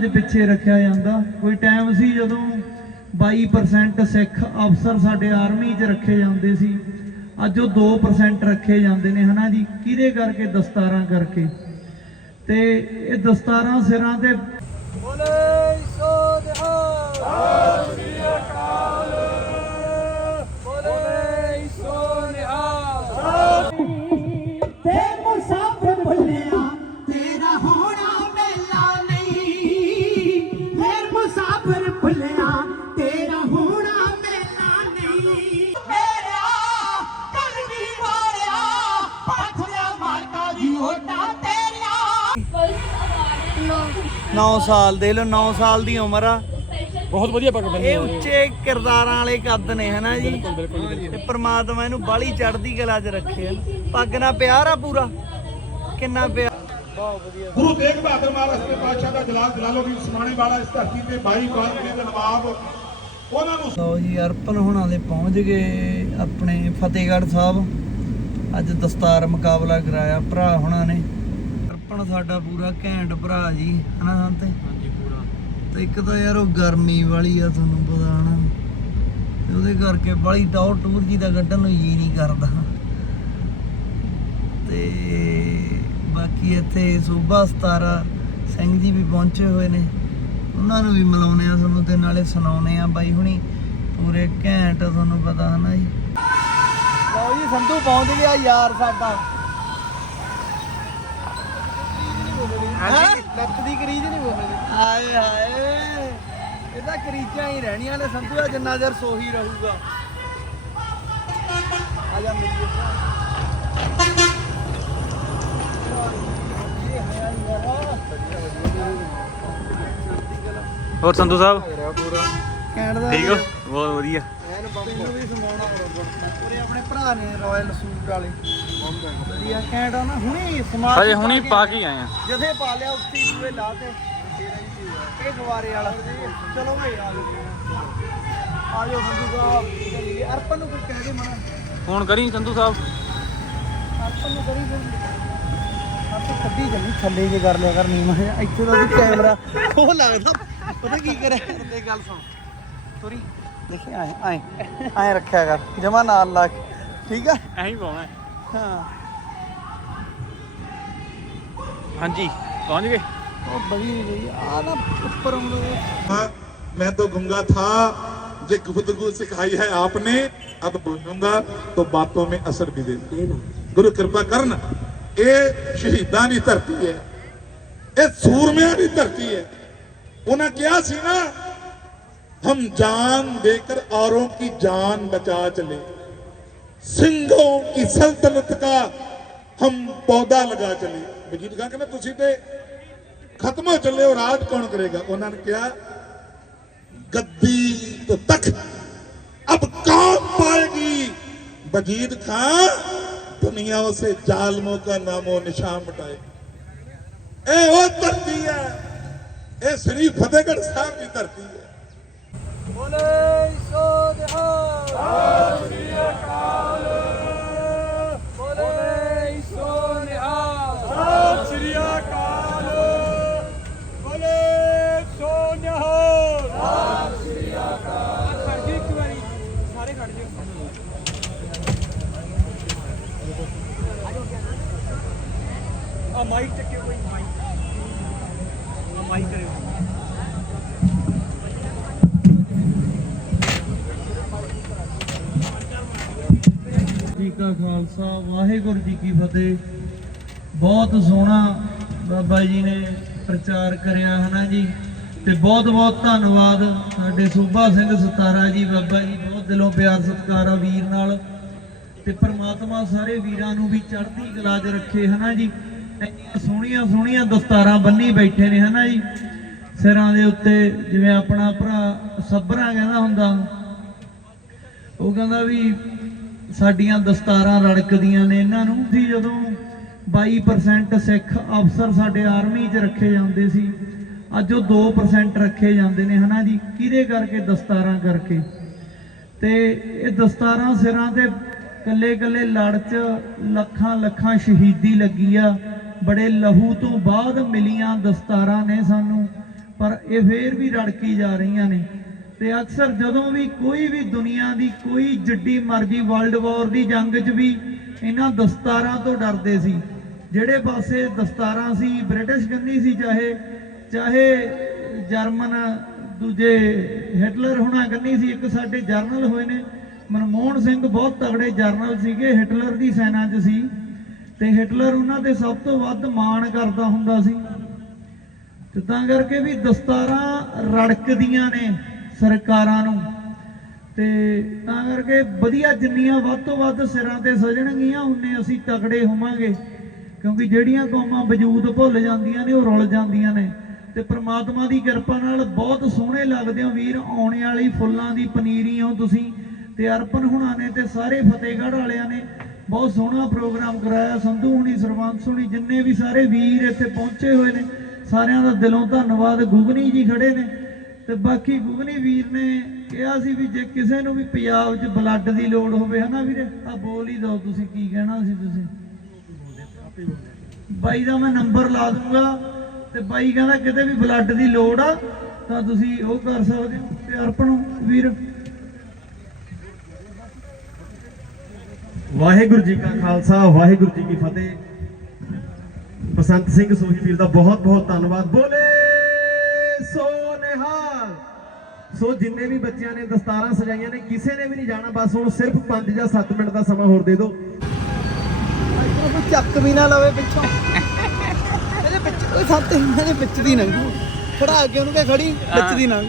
ਦੇ ਪਿੱਛੇ ਰੱਖਿਆ ਜਾਂਦਾ। ਕੋਈ ਟਾਈਮ ਸੀ ਜਦੋਂ 22% ਸਿੱਖ ਅਫਸਰ ਸਾਡੇ ਆਰਮੀ 'ਚ ਰੱਖੇ ਜਾਂਦੇ ਸੀ। ਅੱਜ ਉਹ 2% ਰੱਖੇ ਜਾਂਦੇ ਨੇ ਹਨਾ ਜੀ? ਕਿਹਦੇ ਕਰਕੇ? ਦਸਤਾਰਾਂ ਕਰਕੇ। ਤੇ ਇਹ ਦਸਤਾਰਾਂ ਸਿਰਾਂ ਤੇ ਤੇ 9 ਸਾਲ ਦੇ ਲੋ 9 ਸਾਲ ਦੀ ਉਮਰ ਆ। ਬਹੁਤ ਵਧੀਆ ਪੱਗ ਬੰਨੀ ਇਹ ਉੱਚੇ ਕਿਰਦਾਰਾਂ ਵਾਲੇ ਕੱਦ ਨੇ ਹਨਾ ਜੀ? ਤੇ ਪ੍ਰਮਾਤਮਾ ਇਹਨੂੰ ਬਾਲੀ ਚੜ੍ਹਦੀ ਕਲਾ 'ਚ ਰੱਖੇ ਆ। ਪੱਗ ਨਾਲ ਪਿਆਰ ਆ ਪੂਰਾ? ਕਿੰਨਾ ਪਿਆਰ? ਗੁਰੂ ਤੇਗ ਬਹਾਦਰ ਮਹਾਰਾਜ ਦੇ ਪਾਤਸ਼ਾਹ ਦਾ ਜਲਾਲ ਜਲਾਲੋਦੀਨ ਸਮਾਣੇ ਵਾਲਾ ਇਸ ਧਰਤੀ ਤੇ 22 ਕਾਲਮੇ ਦੇ ਨਵਾਬ ਉਹਨਾਂ ਨੂੰ ਲਓ ਜੀ ਅਰਪਨ ਹੁਣਾਂ ਦੇ ਪਹੁੰਚ ਗਏ ਆਪਣੇ ਫਤਿਹਗੜ੍ਹ ਸਾਹਿਬ। ਅੱਜ ਦਸਤਾਰ ਮੁਕਾਬਲਾ ਕਰਾਇਆ ਭਰਾ ਹੁਣਾਂ ਨੇ। ਅਰਪਨ ਸਾਡਾ ਪੂਰਾ ਘੈਂਟ ਭਰਾ ਜੀ ਹਨਾ ਸੰਤੇ? ਹਾਂਜੀ ਪੂਰਾ। ਤੇ ਇੱਕ ਤਾਂ ਯਾਰ ਉਹ ਗਰਮੀ ਵਾਲੀ ਆ ਤੁਹਾਨੂੰ ਪਤਾ ਹਨਾ। ਤੇ ਉਹਦੇ ਕਰਕੇ ਬੜੀ ਟੌਰ ਟੂਰ ਜੀ ਦਾ ਕੱਢਣ ਨੂੰ ਜੀ ਨਹੀਂ ਕਰਦਾ। ਤੇ ਬਾਕੀ ਇੱਥੇ ਸੂਬਾ 17 ਸਿੰਘ ਜੀ ਵੀ ਪਹੁੰਚੇ ਹੋਏ ਨੇ। ਉਹਨਾਂ ਨੂੰ ਵੀ ਮਿਲਾਉਨੇ ਆ ਤੁਹਾਨੂੰ ਤੇ ਨਾਲੇ ਸੁਣਾਉਨੇ ਆ ਬਾਈ ਹੁਣੀ ਪੂਰੇ ਘੈਂਟ ਤੁਹਾਨੂੰ ਪਤਾ ਹਨਾ ਜੀ। ਲਓ ਜੀ ਸੰਧੂ ਪਹੁੰਚ ਗਿਆ ਯਾਰ ਸਾਡਾ। ਹਾਂਜੀ। ਲੱਤ ਦੀ ਕਰੀਜ ਨਹੀਂ ਬੋਲਦੀ। ਹਾਏ ਹਾਏ। ਇਹਦਾ ਕਰੀਜਾਂ ਹੀ ਰਹਿਣੀਆਂ ਨੇ ਸੰਧੂ ਦਾ ਜਿੰਨਾ ਚਿਰ ਸੋਹੀ ਰਹੂਗਾ। ਆ ਜਾ ਮੇਰੀ ਹੋਰ ਸੰਧੂ ਸਾਹਿਬ? ਕੈਂਟ ਦਾ ਠੀਕ ਹੋ? ਬਹੁਤ ਵਧੀਆ। ਐਨ ਬੰਬ। ਵੀ ਸਮਾਉਣਾ ਪੂਰੇ ਆਪਣੇ ਭਰਾ ਨੇ ਰਾਇਲ ਸੂਟ ਵਾਲੇ। ਵਧੀਆ ਕੈਂਟ ਆ ਨਾ ਹੁਣੇ ਸਮਾਨ ਹਜੇ ਹੁਣੀ ਪਾ ਕੇ ਆਏ ਆ। ਜਥੇ ਪਾ ਲਿਆ ਉੱਤੀ ਦੂਏ ਲਾ ਤੇ। ਇਹ ਗਵਾਰੇ ਵਾਲਾ। ਚਲੋ ਭਾਈ ਆ ਜਾਓ। ਆ ਜਾਓ ਸੰਧੂ ਸਾਹਿਬ। ਚੱਲੀਏ। ਅਰਪਨ ਨੂੰ ਕੁਝ ਕਹਿ ਦੇ ਮਣਾ ਫੋਨ ਕਰੀ ਸੰਧੂ ਸਾਹਿਬ। ਅਰਪਨ ਨੂੰ ਕਰੀ ਫਿਰ। ਆਪੇ ਕੱਢੀ ਜੰਨੀ ਥੱਲੇ ਜੇ ਕਰ ਲਿਆ ਕਰ ਨੀਮਾ। ਇੱਥੇ ਦਾ ਵੀ ਕੈਮਰਾ। ਉਹ ਲੱਗਦਾ ਪਤਾ ਕੀ ਕਰਿਆ? ਕਰਦੇ ਗੱਲ ਸੁਣ। ਤੁਰੀ। मैं तो गूँगा था जो गुफ्तगु सिखाई है आपने अब बोलूँगा तो बातों में असर भी दे गुरु कृपा कर शहीदा की धरती है सूरमिया की धरती है उन्हें क्या सी ना हम जान देकर औरों की जान बचा चले ਸਿੰਘੋਂ की सल्तनत का हम पौधा लगा चले ਵਜੀਦ ਖਾਨ ਕਹਿੰਦਾ ਤੁਸੀਂ ਤੇ ਖਤਮ ਹੋ ਚੱਲੇ ਹੋ ਰਾਜ ਕੌਣ ਕਰੇਗਾ ਉਹਨਾਂ ਨੇ ਕਿਹਾ गद्दी तो तक अब कौन पाएगी वजीद खान दुनिया से जालमों का नामो निशान मिटाए ए वो धरती है ए श्री फतेहगढ़ साहब की धरती है ਬੋਲੇ ਸੋ ਨਿਹਾਲ ਸ੍ਰੀ ਅਕਾਲ ਬੋਲੇ ਸੋ ਨਿਹਾਲ ਸ੍ਰੀ ਅਕਾਲ ਬੋਲੇ ਸੋਨਿਹਾਲ ਖੜ ਜੀ ਇੱਕ ਵਾਰੀ ਸਾਰੇ ਖੜ ਜਿਓ ਆ ਮਾਈਕ ਚੱਕਿਓ ਕੋਈ ਮਾਈਕ ਆ ਮਾਈਕ ਕਰਿਓ ਜੀ ਕਾ ਖਾਲਸਾ, ਵਾਹਿਗੁਰੂ ਜੀ ਕੀ ਫਤਿਹ। ਬਹੁਤ ਸੋਹਣਾ ਬਾਬਾ ਜੀ ਨੇ ਪ੍ਰਚਾਰ ਕਰਿਆ, ਹਨਾ ਜੀ? ਤੇ ਬਹੁਤ ਬਹੁਤ ਧੰਨਵਾਦ ਸਾਡੇ ਸੂਬਾ ਸਿੰਘ ਸਤਾਰਾ ਜੀ, ਬਾਬਾ ਜੀ, ਬਹੁਤ ਦਿਲੋਂ ਪਿਆਰ ਸਤਿਕਾਰ ਆ ਵੀਰ ਨਾਲ। ਤੇ ਪ੍ਰਮਾਤਮਾ ਸਾਰੇ ਵੀਰਾਂ ਨੂੰ ਵੀ ਚੜ੍ਹਦੀ ਕਲਾ 'ਚ ਰੱਖੇ, ਹਨਾ ਜੀ? ਇੰਨੀਆਂ ਸੋਹਣੀਆਂ ਸੋਹਣੀਆਂ ਦਸਤਾਰਾਂ ਬੰਨੀ ਬੈਠੇ ਨੇ, ਹਨਾ ਜੀ? ਸਿਰਾਂ ਦੇ ਉੱਤੇ ਜਿਵੇਂ ਆਪਣਾ ਭਰਾ ਸੱਬਰਾ ਕਹਿੰਦਾ ਹੁੰਦਾ। ਉਹ ਕਹਿੰਦਾ ਵੀ ਸਾਡੀਆਂ ਦਸਤਾਰਾਂ ਰੜਕਦੀਆਂ ਨੇ ਇਹਨਾਂ ਨੂੰ। ਸੀ ਜਦੋਂ 22% ਸਿੱਖ ਅਫਸਰ ਸਾਡੇ ਆਰਮੀ 'ਚ ਰੱਖੇ ਜਾਂਦੇ ਸੀ, ਅੱਜ ਉਹ 2% ਰੱਖੇ ਜਾਂਦੇ ਨੇ, ਹਨਾ ਜੀ? ਕਿਹਦੇ ਕਰਕੇ ਦਸਤਾਰਾਂ ਕਰਕੇ? ਤੇ ਇਹ ਦਸਤਾਰਾਂ ਸਿਰਾਂ ਤੇ ਕੱਲੇ ਕੱਲੇ ਲੜ 'ਚ ਲੱਖਾਂ ਲੱਖਾਂ ਸ਼ਹੀਦੀ ਲੱਗੀ ਆ। ਬੜੇ ਲਹੂ ਤੋਂ ਬਾਅਦ ਮਿਲੀਆਂ ਦਸਤਾਰਾਂ ਨੇ ਸਾਨੂੰ, ਪਰ ਇਹ ਫੇਰ ਵੀ ਰੜਕੀ ਜਾ ਰਹੀਆਂ ਨੇ। ਤੇ ਅਕਸਰ ਜਦੋਂ ਵੀ ਕੋਈ ਵੀ ਦੁਨੀਆ ਦੀ, ਕੋਈ ਜਿੱਡੀ ਮਰਜ਼ੀ ਵਰਲਡ ਵਾਰ ਦੀ ਜੰਗ 'ਚ ਵੀ ਇਹਨਾਂ ਦਸਤਾਰਾਂ ਤੋਂ ਡਰਦੇ ਸੀ। ਜਿਹੜੇ ਪਾਸੇ ਦਸਤਾਰਾਂ ਸੀ, ਬ੍ਰਿਟਿਸ਼ ਕੰਨੀ ਸੀ ਚਾਹੇ ਚਾਹੇ ਜਰਮਨ ਦੂਜੇ ਹਿਟਲਰ ਹੁਣਾਂ ਕੰਨੀ ਸੀ, ਇੱਕ ਸਾਡੇ ਜਰਨਲ ਹੋਏ ਨੇ, ਮਨਮੋਹਨ ਸਿੰਘ ਬਹੁਤ ਤਗੜੇ ਜਰਨਲ ਸੀਗੇ, ਹਿਟਲਰ ਦੀ ਸੈਨਾ 'ਚ ਸੀ। ਤੇ ਹਿਟਲਰ ਉਹਨਾਂ ਤੇ ਸਭ ਤੋਂ ਵੱਧ ਮਾਣ ਕਰਦਾ ਹੁੰਦਾ ਸੀ। ਤੇ ਤਾਂ ਕਰਕੇ ਵੀ ਦਸਤਾਰਾਂ ਰੜਕਦੀਆਂ ਨੇ। ਸਰਕਾਰਾਂ ਨੂੰ। ਤੇ ਤਾਂ ਕਰਕੇ ਵਧੀਆ ਜਿੰਨੀਆਂ ਵੱਧ ਤੋਂ ਵੱਧ ਸਿਰਾਂ ਤੇ ਸਜਣਗੀਆਂ, ਉਨੇ ਅਸੀਂ ਤਕੜੇ ਹੋਵਾਂਗੇ। ਕਿਉਂਕਿ ਜਿਹੜੀਆਂ ਕੌਮਾਂ ਵਜੂਦ ਭੁੱਲ ਜਾਂਦੀਆਂ ਨੇ, ਉਹ ਰੁਲ ਜਾਂਦੀਆਂ ਨੇ। ਤੇ ਪ੍ਰਮਾਤਮਾ ਦੀ ਕਿਰਪਾ ਨਾਲ ਬਹੁਤ ਸੋਹਣੇ ਲੱਗਦੇ ਹੋ ਵੀਰ। ਆਉਣੇ ਵਾਲੀ ਫੁੱਲਾਂ ਦੀ ਪਨੀਰੀ ਹੋ ਤੁਸੀਂ। ਤੇ ਅਰਪਣ ਹੁਣਾਂ ਨੇ ਤੇ ਸਾਰੇ ਫਤਿਹਗੜ੍ਹ ਵਾਲਿਆਂ ਨੇ ਬਹੁਤ ਸੋਹਣਾ ਪ੍ਰੋਗਰਾਮ ਕਰਾਇਆ। ਸੰਧੂ ਹੁਣੀ, ਸਰਵੰਸ ਹੁਣੀ, ਜਿੰਨੇ ਵੀ ਸਾਰੇ ਵੀਰ ਇੱਥੇ ਪਹੁੰਚੇ ਹੋਏ ਨੇ, ਸਾਰਿਆਂ ਦਾ ਦਿਲੋਂ ਧੰਨਵਾਦ। ਗੁਗਨੀ ਜੀ ਖੜੇ ਨੇ। ਤੇ ਬਾਕੀ ਗੁਗਨੀ ਵੀਰ ਨੇ ਕਿਹਾ ਸੀ ਵੀ ਜੇ ਕਿਸੇ ਨੂੰ ਵੀ ਪੰਜਾਬ 'ਚ ਬਲੱਡ ਦੀ ਲੋੜ ਹੋਵੇ ਹਨਾ ਵੀਰੇ ਆ ਬੋਲ ਹੀ ਦਿਓ ਤੁਸੀਂ ਕੀ ਕਹਿਣਾ ਸੀ ਤੁਸੀਂ। ਬਾਈ ਦਾ ਮੈਂ ਨੰਬਰ ਲਾ ਦੂੰਗਾ ਤੇ ਬਾਈ ਕਹਿੰਦਾ ਕਿਤੇ ਵੀ ਬਲੱਡ ਦੀ ਲੋੜ ਆ, ਤਾਂ ਤੁਸੀਂ ਉਹ ਕਰ ਸਕਦੇ ਹੋ ਤੇ ਅਰਪਣ ਵੀਰ। ਵਾਹਿਗੁਰੂ ਜੀ ਕਾ ਖਾਲਸਾ, ਵਾਹਿਗੁਰੂ ਜੀ ਕੀ ਫਤਿਹ। ਬਸੰਤ ਸਿੰਘ ਸੋਹੀ ਵੀਰ ਦਾ ਬਹੁਤ ਬਹੁਤ ਧੰਨਵਾਦ। ਬੋਲੇ! ਸੋ ਜਿੰਨੇ ਵੀ ਬੱਚਿਆਂ ਨੇ ਦਸਤਾਰਾਂ ਸਜਾਈਆਂ ਨੇ, ਕਿਸੇ ਨੇ ਵੀ ਨਹੀਂ ਜਾਣਾ, ਬਸ ਹੁਣ ਸਿਰਫ 5 ਜਾਂ 7 ਮਿੰਟ ਦਾ ਸਮਾਂ ਹੋਰ ਦੇ ਦਿਓ। ਕੋਈ ਚੱਕ ਵੀ ਨਾ ਲਵੇ ਪਿੱਛੋਂ। ਇਹਦੇ ਵਿੱਚ ਉਹ ਸੱਤ ਇਹਦੇ ਵਿੱਚ ਦੀ ਲੰਘੂ। ਖੜਾ ਕੇ ਉਹਨੂੰ ਕਹ ਖੜੀ, ਵਿੱਚ ਦੀ ਲੰਘ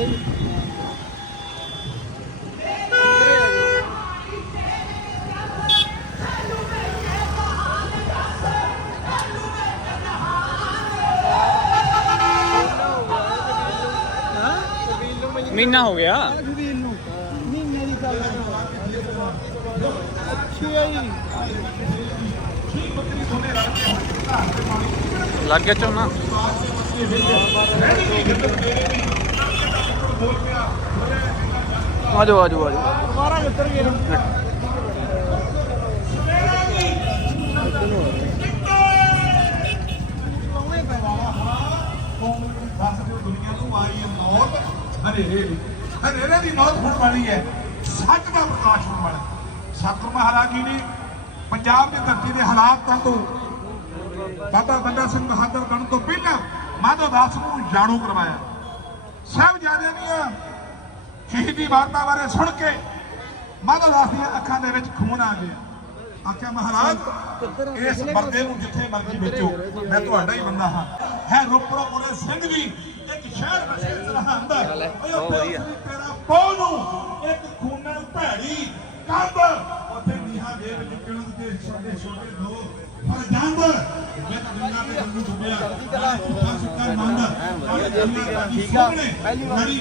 ਮਹੀਨਾ ਹੋ ਗਿਆ। ਵੀਰ ਨੂੰ ਮਹੀਨੇ ਦੀ ਚੱਲ ਅੱਛੀ ਆਈ ਲੱਗ ਗਿਆ ਝੋਨਾ। ਆਜੋ ਆਜੋ ਆਜੋ। ਦੁਬਾਰਾ ਉੱਤਰ ਗਏ ਨੂੰ ਦੁਨੀਆ ਨੂੰ ਆਈ ਹੈ ਮੌਤ ਹਨੇਰੇ ਦੀ ਹਨੇਰੇ ਦੀ ਮੌਤ ਹੋਣ ਵਾਲੀ ਹੈ। ਸੱਚ ਦਾ ਪ੍ਰਕਾਸ਼ ਹੋਣ ਵਾਲਾ। ਸਤਿਗੁਰੂ ਮਹਾਰਾਜ ਜੀ ਨੇ ਪੰਜਾਬ ਦੀ ਧਰਤੀ ਦੇ ਹਾਲਾਤਾਂ ਤੋਂ ਬਾਬਾ ਬੰਦਾ ਸਿੰਘ ਬਹਾਦਰ ਬਣਨ ਤੋਂ ਪਹਿਲਾਂ ਮਾਧੋ ਦਾਸ ਨੂੰ ਜਾਣੂ ਕਰਵਾਇਆ। ਸਾਹਿਬਜ਼ਾਦਿਆਂ ਦੀਆਂ ਸ਼ਹੀਦੀ ਵਾਰਤਾ ਬਾਰੇ ਸੁਣ ਕੇ ਮਾਧੋ ਦਾਸ ਦੀਆਂ ਅੱਖਾਂ ਦੇ ਵਿੱਚ ਖੂਨ ਆ ਗਿਆ। ਆਖਿਆ, ਮਹਾਰਾਜ, ਇਸ ਬੰਦੇ ਨੂੰ ਜਿੱਥੇ ਮਰਜ਼ੀ ਵੇਚੋ, ਮੈਂ ਤੁਹਾਡਾ ਹੀ ਬੰਦਾ ਹਾਂ। ਹੈ ਰੋਪੜੋ ਕੋਲੇ ਸਿੰਘ ਵੀ ਸ਼ਹਿਰ ਵਸੇ ਸਰਹੰਦ ਓਏ ਉੱਥੇ ਤੇਰਾ ਪੌ ਨੂੰ ਇੱਕ ਖੂਨਾਂ ਭੈੜੀ ਕੰਧ ਉੱਥੇ ਨੀਹਾਂ ਦੇ ਵਿੱਚ ਕਿਉਂ ਦੇ ਛੋਟੇ ਛੋਟੇ ਦੋ ਪਰ ਜੰਦ ਮੈਂ ਤਾਂ ਦੁਨੀਆ ਦੇ ਨੂੰ ਡੁੱਬਿਆ ਮੈਂ ਸੁੱਕਾ ਸੁੱਕਾ ਮੰਨ ਠੀਕ ਆ ਪਹਿਲੀ ਵਾਰ ਮੇਰੀ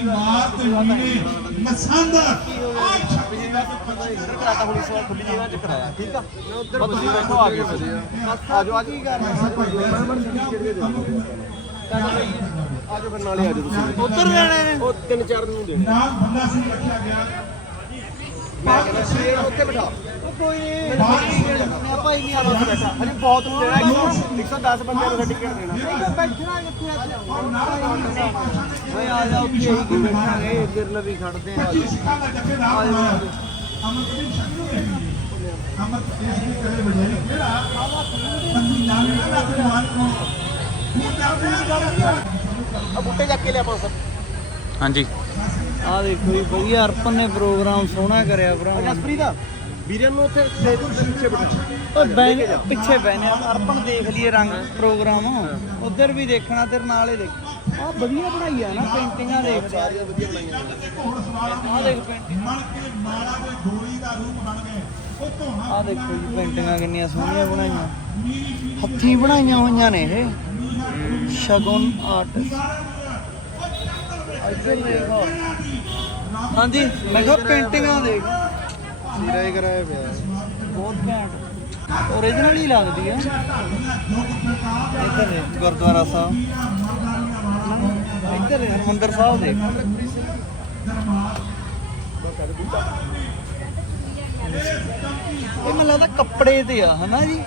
ਤੇ ਮੀਨੇ ਮਸੰਦ ਆ ਸ਼ਕਤੀ ਦਾ ਪਤਾ ਕਰਾਤਾ ਹੁਣ ਇਸ ਵਾਰ ਖੁੱਲੀ ਜਗ੍ਹਾ ਚ ਕਰਾਇਆ ਠੀਕ ਆ ਮੈਂ ਉੱਧਰ ਤੁਸੀਂ ਬੈਠੋ ਆ ਗਏ ਆਜੋ ਆ ਕੀ ਕਰ ਆਜੋ ਫਿਰ ਨਾਲੇ ਆਜੋ ਤੁਸੀਂ। ਉੱਧਰ ਜਾਣਾ ਨੇ ਉਹ ਤਿੰਨ ਚਾਰ ਨੂੰ ਦੇ ਨਾਮ ਬੰਦਾ ਸਿੰਘ ਰੱਖਿਆ ਗਿਆ। ਮੈਂ ਕਹਿੰਦਾ ਸੀ ਉੱਥੇ ਬਿਠਾ। ਉਹ ਕੋਈ ਨਹੀਂ ਆਪਾਂ ਹੀ ਨਹੀਂ ਆਲਾ ਉੱਥੇ ਬੈਠਾ। ਹਜੇ ਬਹੁਤ ਦੇਣਾ 110 ਬੰਦਿਆਂ ਨੂੰ ਟਿਕਟ ਦੇਣਾ। ਬੈਠਣਾ ਕਿੱਥੇ ਓਏ ਆ ਜਾ ਉੱਥੇ ਹੀ ਕਿ ਬੈਠਾਂਗੇ ਇੱਧਰ ਵੀ ਖੜਦੇ ਆ। 25 ਸਿੱਖਾਂ ਦਾ ਅਮਰ ਕਰੀਮ ਸ਼ਕਤੀ ਰਹੀ ਅਮਰ ਇਸ ਦੀ ਕਰੇ ਵਡਿਆਈ ਕਿਹੜਾ? ਬੰਦੀ ਨਾਮ ਨਾ ਰੱਖ ਮਾਨ ਨੂੰ। ਆ ਬੁੱਟੇ ਚੱਕ ਕੇ ਲਿਆ ਪਾਸ ਹਾਂਜੀ। ਆ ਦੇਖੋ ਜੀ ਵਧੀਆ ਅਰਪਨ ਨੇ ਪ੍ਰੋਗਰਾਮ ਸੋਹਣਾ ਕਰਿਆ ਭਰਾ ਜਸਪ੍ਰੀਤ ਵੀਰਨ ਨੂੰ ਉੱਥੇ ਸਟੇਜ ਦੇ ਪਿੱਛੇ ਬਿਠਾ। ਉਹ ਬੈਨ ਪਿੱਛੇ ਬੈਨੇ ਅਰਪਣ ਦੇਖ ਲਈਏ ਰੰਗ ਪ੍ਰੋਗਰਾਮ। ਉਧਰ ਵੀ ਦੇਖਣਾ ਤੇਰੇ ਨਾਲ ਹੀ ਦੇਖ। ਆ ਵਧੀਆ ਬਣਾਈ ਆ ਨਾ ਪੇਂਟਿੰਗਾਂ ਦੇਖ। ਸਾਰੀਆਂ ਵਧੀਆ ਬਣਾਈਆਂ ਆ ਦੇਖ ਪੇਂਟਿੰਗ। ਮਨ ਕੇ ਮਾਲਾ ਦੇ ਗੋਲੀ ਦਾ ਰੂਪ ਬਣ ਗਏ ਉਹ ਧੋਣਾ ਆ ਦੇਖੋ ਜੀ ਪੇਂਟਿੰਗਾਂ ਕਿੰਨੀਆਂ ਸੋਹਣੀਆਂ ਬਣਾਈਆਂ। ਹੱਥੀਂ ਬਣਾਈਆਂ ਹੋਈਆਂ ਨੇ ਇਹ। ਸ਼ਗੁਨ ਆਰਟਿਸਟ ਇੱਧਰ ਦੇਖੋ ਹਾਂਜੀ ਮੈਂ ਕਿਹਾ ਪੇਂਟਿੰਗਾਂ ਦੇਖ ਹੀ ਕਰਾਇਆ ਪਿਆ ਬਹੁਤ ਘੈਂਟ। ਓਰੀਜਨਲ ਹੀ ਲੱਗਦੀ ਹੈ। ਇੱਧਰ ਗੁਰਦੁਆਰਾ ਸਾਹਿਬ। ਇੱਧਰ ਹਰਿਮੰਦਰ ਸਾਹਿਬ ਦੇਖ। ਇਹ ਮੈਨੂੰ ਲੱਗਦਾ ਕੱਪੜੇ ਤੇ ਆ ਹਨਾ ਜੀ?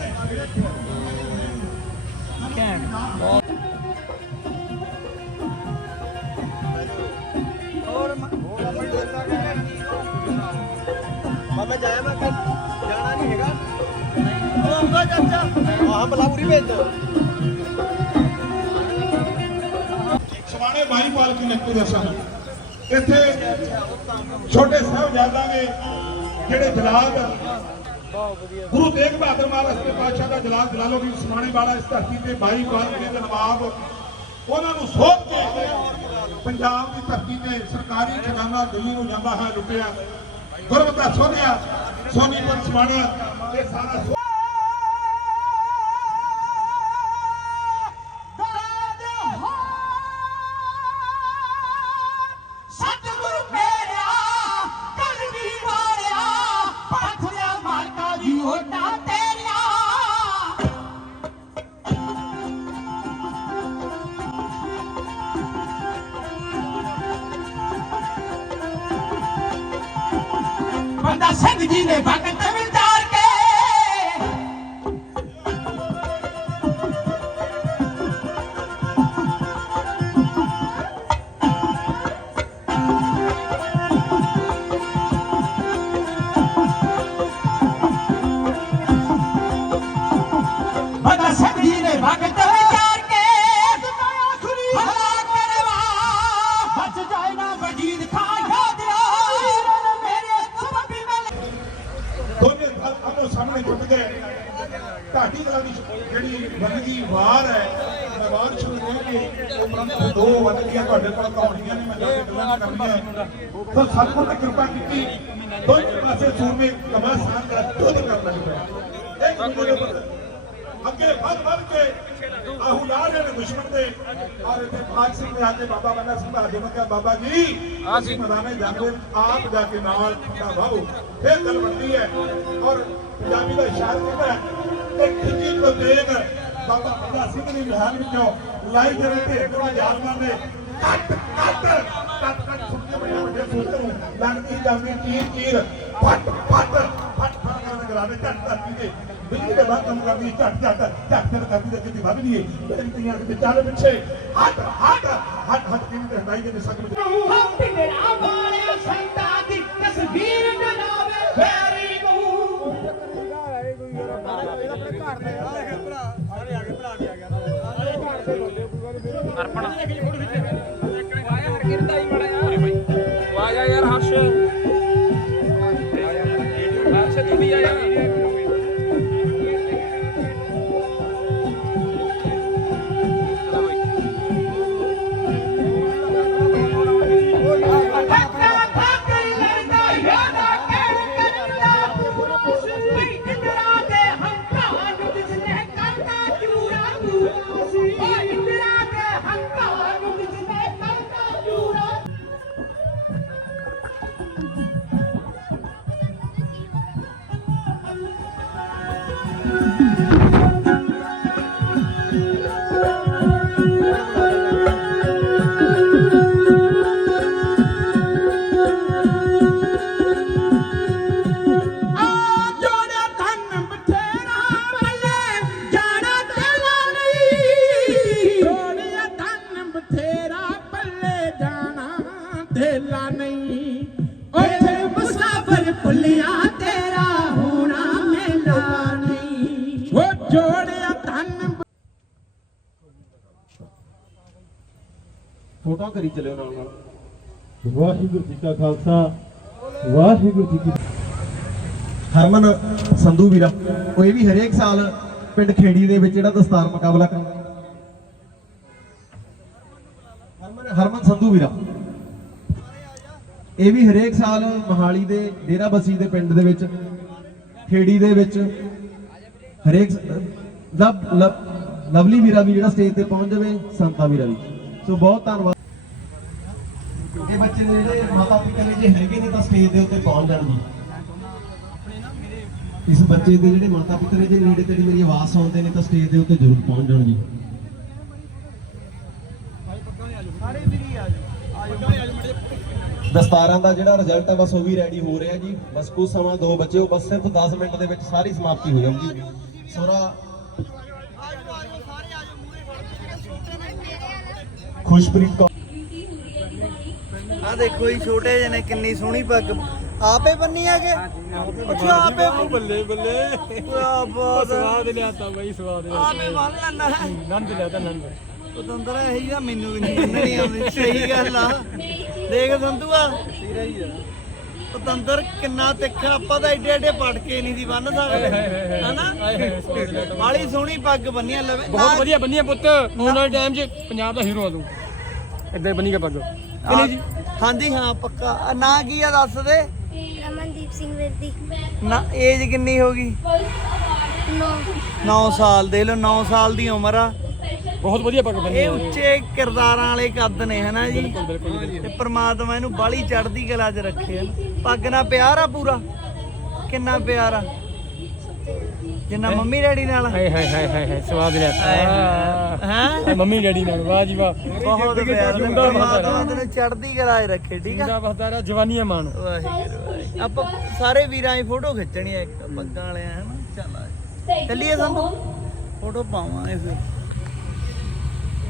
ਘੈਂਟ ਬਹੁਤ ਮੈਂ ਜਾਇਆ ਮੈਂ ਕਿ ਜਾਣਾ ਨਹੀਂ ਹੈਗਾ। ਉਹ ਆਉਂਦਾ ਚਾਚਾ, ਆਹ ਬਲਾਪੁਰੀ ਭੇਜ ਦੋ ਸਵਾਣੇ ਬਾਈਪਾਲ ਕਨੈਕਟ ਸਨ। ਇੱਥੇ ਛੋਟੇ ਸਾਹਿਬਜ਼ਾਦਾ ਦੇ ਜਿਹੜੇ ਜਲਾਦ ਗੁਰੂ ਤੇਗ ਬਹਾਦਰ ਮਹਾਰਾਜ ਦੇ ਪਾਤਸ਼ਾਹ ਦਾ ਜਲਾਲ ਜਲਾਲੋ ਜਲਾਲੋਦੀਨ ਸਮਾਣੇ ਵਾਲਾ ਇਸ ਧਰਤੀ ਤੇ ਬਾਈ ਬਾਈਪਾਲ ਦੇ ਨਵਾਬ ਉਹਨਾਂ ਨੂੰ ਸੋਧ ਕੇ ਪੰਜਾਬ ਦੀ ਧਰਤੀ ਤੇ ਸਰਕਾਰੀ ਖਜ਼ਾਨਾ ਦਿੱਲੀ ਨੂੰ ਜਾਂਦਾ ਹੈ ਲੁੱਟਿਆ। ਗੁਰਮਤਾ ਸੋਨਿਆ ਸੋਨੀਪਤ ਸਮਾਣਾ, ਇਹ ਸਾਰਾ ਵਾਰ ਹੈ ਮੈਂ ਵਾਰ ਸ਼ੁਰੂ ਕਰਾਂਗੇ ਦੋ ਬੰਦਗੀਆਂ ਤੁਹਾਡੇ ਕੋਲ ਕਹਾਣੀਆਂ ਨੇ ਮੈਂ ਜਾ ਕੇ ਗੱਲਾਂ ਕਰਨੀਆਂ ਤਾਂ ਸਤਿਗੁਰ ਨੇ ਕਿਰਪਾ ਕੀਤੀ ਦੋਨੇ ਪਾਸੇ ਸੂਰਮੇ ਕਮਾ ਸਾਨ ਦਾ ਦੁੱਧ ਕਰਨਾ ਪਿਆ ਇੱਕ ਦੂਜੇ ਦੇ ਅੱਗੇ ਵੱਧ ਵੱਧ ਕੇ ਆਹੂ ਲਾ ਰਹੇ ਨੇ ਦੁਸ਼ਮਣ ਦੇ। ਔਰ ਇੱਥੇ ਪਾਕ ਸਿੰਘ ਆ ਕੇ ਬਾਬਾ ਬੰਦਾ ਸਿੰਘ ਬਹਾਦਰ ਨੂੰ ਕਿਹਾ ਬਾਬਾ ਜੀ ਅਸੀਂ ਮੈਦਾਨੇ ਜਾਂਦੇ ਆਪ ਜਾ ਕੇ ਨਾਲ ਠੰਡਾ ਵਾਹੋ। ਫਿਰ ਗੱਲ ਬਣਦੀ ਹੈ। ਔਰ ਪੰਜਾਬੀ ਦਾ ਇਸ਼ਾਰਾ ਕਹਿੰਦਾ ਹੈ ਇੱਕ ਖਿੱਚੀ ਕੋ ਦੇਗ ਬਾਬਾ ਬੰਦਾ ਸਿੰਘ ਦੀ ਮਹਾਨ ਵਿੱਚੋਂ ਲਾਈ ਜਿਹੜੇ ਢੇਰ ਤੋਂ ਜਾਲਮਾਂ ਦੇ ਕੱਟ ਕੱਟ ਕੱਟ ਕੱਟ, ਸੁੱਕੇ ਵੱਡੇ ਵੱਡੇ ਸੂਤਰ ਨੂੰ ਲੰਘਦੀ ਜਾਂਦੀ ਚੀਰ ਚੀਰ। ਫੱਟ ਫੱਟ ਫੱਟ ਫੱਟ ਕਰਨ ਗਰਾਦੇ ਝੱਟ ਧਰਤੀ ਦੇ ਬਿਜਲੀ ਦੇ ਬਾਅਦ ਕੰਮ ਕਰਦੀ, ਝੱਟ ਝੱਟ ਝੱਟ ਤੇ ਕਰਦੀ ਦੇ ਕਿਤੇ ਵੱਧ ਨਹੀਂ ਮੇਰੀ ਤੀਆਂ ਦੇ ਵਿਚਾਲੇ ਪਿੱਛੇ। ਹੱਟ ਹੱਟ ਹੱਟ ਹੱਟ ਕਿਵੇਂ ਤੇ ਹਟਾਈ ਦੇ ਸਕ ਵਿੱਚ ਹਮ ਵਾਲਿਆ ਸੰਤਾਂ ਦੀ ਤਸਵੀਰ ਅਰਪਣ। ਤੇਲਾ ਨਹੀਂ। ਓਏ ਮੁਸਾਫਰ ਪੁੱਲਿਆ ਤੇਰਾ ਹੋਣਾ ਮੇਲਾ ਨਹੀਂ। ਓ ਜੋੜਿਆ ਕੰਨ ਫੋਟੋ ਕਰੀ ਚੱਲਿਓ ਨਾਲ ਨਾਲ। ਵਾਹਿਗੁਰੂ ਜੀ ਕਾ ਖਾਲਸਾ ਵਾਹਿਗੁਰੂ ਜੀ ਕੀ ਹਰਮਨ ਸੰਧੂ ਵੀਰਾ ਉਹ ਇਹ ਵੀ ਹਰੇਕ ਸਾਲ ਪਿੰਡ ਖੇੜੀ ਦੇ ਵਿੱਚ ਜਿਹੜਾ ਦਸਤਾਰ ਮੁਕਾਬਲਾ ਕਰਾਉਂਦਾ ਹਰਮਨ ਹਰਮਨ ਸੰਧੂ ਵੀਰਾ। ਇਹ ਵੀ ਹਰੇਕ ਸਾਲ ਮਹਾਲੀ ਦੇ ਡੇਰਾ ਬਸੀ ਦੇ ਪਿੰਡ ਦੇ ਵਿੱਚ, ਖੇੜੀ ਦੇ ਵਿੱਚ, ਹਰੇਕ ਲਵ, ਲਵ- ਲਵਲੀ ਵੀਰਾ ਵੀ ਜਿਹੜਾ ਸਟੇਜ ਤੇ ਪਹੁੰਚ ਜਾਵੇ, ਸੰਤਾ ਵੀਰਾ ਵੀ। ਸੋ ਬਹੁਤ ਧੰਨਵਾਦ। ਇਹ ਬੱਚੇ ਦੇ ਜਿਹੜੇ ਮਾਤਾ ਪਿਤਾ ਨੇ ਜੇ ਹੈਗੇ ਨੇ ਤਾਂ ਸਟੇਜ ਦੇ ਉੱਤੇ ਪਹੁੰਚ ਜਾਣ ਜੀ ਇਸ ਬੱਚੇ ਦੇ ਜਿਹੜੇ ਮਾਤਾ ਪਿਤਾ ਨੇ, ਜੇ ਨੇੜੇ ਤੇੜੇ ਮੇਰੀ ਆਵਾਜ਼ ਸੁਣਦੇ ਨੇ ਤਾਂ ਸਟੇਜ ਦੇ ਉੱਤੇ ਜ਼ਰੂਰ ਪਹੁੰਚ ਜਾਣ ਜੀ ਦਸਤਾਰਾਂ ਦਾ ਜਿਹੜਾ ਰਿਜ਼ਲਟ ਹੈ ਬਸ ਉਹ ਵੀ ਰੈਡੀ ਹੋ ਰਿਹਾ ਜੀ। ਬਸ ਕੁਝ ਸਮਾਂ ਦੋ ਬੱਚੇ ਹੋ ਬਸ ਸਿਰਫ 10 ਮਿੰਟ ਦੇ ਵਿੱਚ ਸਾਰੀ ਸਮਾਪਤੀ ਹੋ ਜਾਊਗੀ। ਸੋਰਾ ਖੁਸ਼ਪ੍ਰੀਤ ਕੌਰ। ਆ ਦੇਖੋ ਜੀ ਛੋਟੇ ਜਿਹੇ ਨੇ ਕਿੰਨੀ ਸੋਹਣੀ ਪੱਗ। ਆਪੇ ਬੰਨੀ ਆ ਕੇ? ਅੱਛਾ ਆਪੇ ਬੱਲੇ ਬੱਲੇ। ਆ ਬਹੁਤ। ਸਵਾਦ ਲਿਆਤਾ ਬਾਈ ਸਵਾਦ ਆਪੇ ਬੰਨ ਹੈ ਨੰਦ ਲਿਆਤਾ ਨੰਦ। ਪਤੰਦਰ ਇਹੀ ਆ ਮੈਨੂੰ ਵੀ ਨਹੀਂ ਬੰਨਣੀ ਆਉਂਦੀ ਸਹੀ ਗੱਲ ਆ। ਦੇਖ ਸੰਧੂਆ ਪਤੰਦਰ ਕਿੰਨਾ ਤਿੱਖਾ ਆਪਾਂ ਤਾਂ ਏਡੇ ਏਡੇ ਪੜ ਕੇ ਨਹੀਂ ਦੀ ਬੰਨ ਸਕਦੇ ਹਨਾ? ਬਾਲੀ ਸੋਹਣੀ ਪੱਗ ਬੰਨੀ ਆ ਲਵੇ। ਬਹੁਤ ਵਧੀਆ ਬੰਨੀ ਆ ਪੁੱਤ ਆਉਣ ਵਾਲੇ ਟਾਈਮ 'ਚ ਪੰਜਾਬ ਦਾ ਹੀਰੋ ਆ ਤੂੰ। ਇੱਦਾਂ ਹੀ ਬੰਨੀ ਕੇ ਪੱਗ। ਕਿਨੇ ਜੀ? ਹਾਂਜੀ ਹਾਂ ਪੱਕਾ। ਆ, ਨਾਂ ਕੀ ਆ ਦੱਸ ਦੇ। ਰਮਨਦੀਪ ਸਿੰਘ ਵਿਰਦੀ। ਨਾ ਏਜ ਕਿੰਨੀ ਹੋ ਗਈ? ਨੋ। 9 ਸਾਲ ਦੇ ਲੋ 9 ਸਾਲ ਦੀ ਉਮਰ ਆ। ਬਹੁਤ ਵਧੀਆ ਪੱਗ ਬੰਨੀ ਇਹ ਉੱਚੇ ਕਿਰਦਾਰਾਂ ਵਾਲੇ ਕੱਦ ਨੇ ਹਨਾ ਜੀ? ਤੇ ਪ੍ਰਮਾਤਮਾ ਇਹਨੂੰ ਬਾਲੀ ਚੜ੍ਹਦੀ ਕਲਾ 'ਚ ਰੱਖੇ ਆ। ਪੱਗ ਨਾਲ ਪਿਆਰ ਆ ਪੂਰਾ? ਕਿੰਨਾ ਪਿਆਰ ਆ? ਜਿੰਨਾ ਮੰਮੀ ਡੈਡੀ ਨਾਲ ਹਾਏ ਹਾਏ ਹਾਏ ਹਾਏ ਸਵਾਦ ਲਿਆਤਾ ਹੈ? ਮੰਮੀ ਡੈਡੀ ਨਾਲ ਵਾਹ ਜੀ ਵਾਹ। ਬਹੁਤ ਪਿਆਰ ਤੇ ਜਿੰਦਾ ਪ੍ਰਮਾਤਮਾ ਤੈਨੂੰ ਚੜ੍ਹਦੀ ਕਲਾ 'ਚ ਰੱਖੇ ਠੀਕ ਆ? ਜਿੰਦਾ ਬਸਦਾ ਜਵਾਨੀਆਂ ਮਾਣ ਵਾਹਿਗੁਰੂ। ਆਪਾਂ ਸਾਰੇ ਵੀਰਾਂ ਦੀ ਫੋਟੋ ਖਿੱਚਣੀ ਆ ਇੱਕ ਪੱਗਾਂ ਵਾਲਿਆਂ ਹਨਾ? ਚੱਲ ਆ। ਚੱਲੀਏ ਸੰਧੂ ਫੋਟੋ ਪਾਵਾਂਗੇ ਫਿਰ।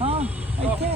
ਹਾਂ ਇੱਥੇ।